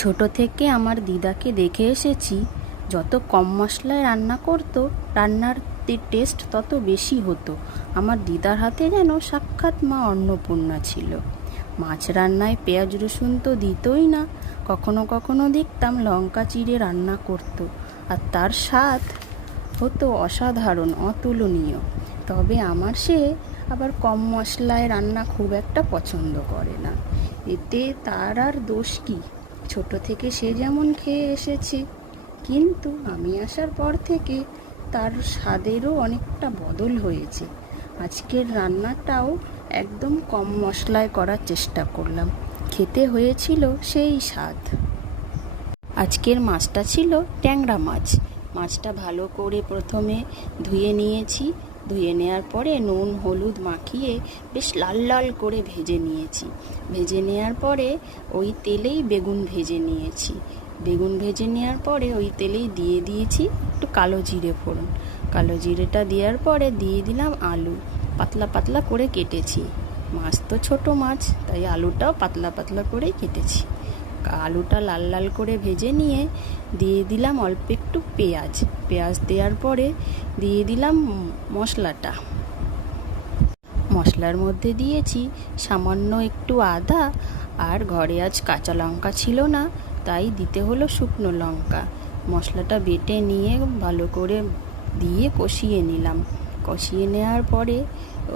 ছোট থেকে আমার দিদাকে দেখে এসেছি, যত কম মশলায় রান্না করতো রান্নার টেস্ট তত বেশি হতো। আমার দিদার হাতে যেন সাক্ষাৎ মা অন্নপূর্ণা ছিল। মাছ রান্নায় পেঁয়াজ রসুন তো দিতই না, কখনো কখনো দেখতাম লঙ্কা চিড়ে রান্না করতো, আর তার স্বাদ হতো অসাধারণ, অতুলনীয়। তবে আমার সে আবার কম মশলায় রান্না খুব একটা পছন্দ করে না। এতে তার আর দোষ কী? ছোট থেকে সে যেমন খেয়ে এসেছে, কিন্তু আমি আসার পর থেকে তার স্বাদেরও অনেকটা বদল হয়েছে। আজকের রান্নাটাও একদম কম মশলায় করার চেষ্টা করলাম, খেতে হয়েছিল সেই স্বাদ। আজকের মাছটা ছিল ট্যাংরা মাছ। মাছটা ভালো করে প্রথমে ধুয়ে নিয়েছি। ধুয়ে নেওয়ার পরে নুন হলুদ মাখিয়ে বেশ লাল লাল করে ভেজে নিয়েছি। ভেজে নেওয়ার পরে ওই তেলেই বেগুন ভেজে নিয়েছি। বেগুন ভেজে নেওয়ার পরে ওই তেলেই দিয়ে দিয়েছি একটু কালো জিরে ফোড়ন। কালো জিরেটা দেওয়ার পরে দিয়ে দিলাম আলু, পাতলা পাতলা করে কেটেছি। মাছ তো ছোটো মাছ, তাই আলুটাও পাতলা পাতলা করেই কেটেছি। আলুটা লাল লাল করে ভেজে নিয়ে দিয়ে দিলাম অল্প একটু পেঁয়াজ। পেঁয়াজ দেওয়ার পরে দিয়ে দিলাম মশলাটা। মশলার মধ্যে দিয়েছি সামান্য একটু আদা, আর ঘরে আজ কাঁচা লঙ্কা ছিল না, তাই দিতে হলো শুকনো লঙ্কা। মশলাটা বেটে নিয়ে ভালো করে দিয়ে কষিয়ে নিলাম। কষিয়ে নেওয়ার পরে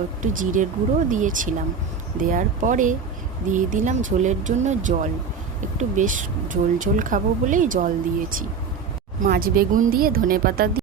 একটু জিরের গুঁড়ো দিয়েছিলাম। দেওয়ার পরে দিয়ে দিলাম ঝোলের জন্য জল। একটু বেশ ঝোল ঝোল খাবো বলেই জল দিয়েছি। মাছ বেগুন দিয়ে ধনেপাতা দিয়ে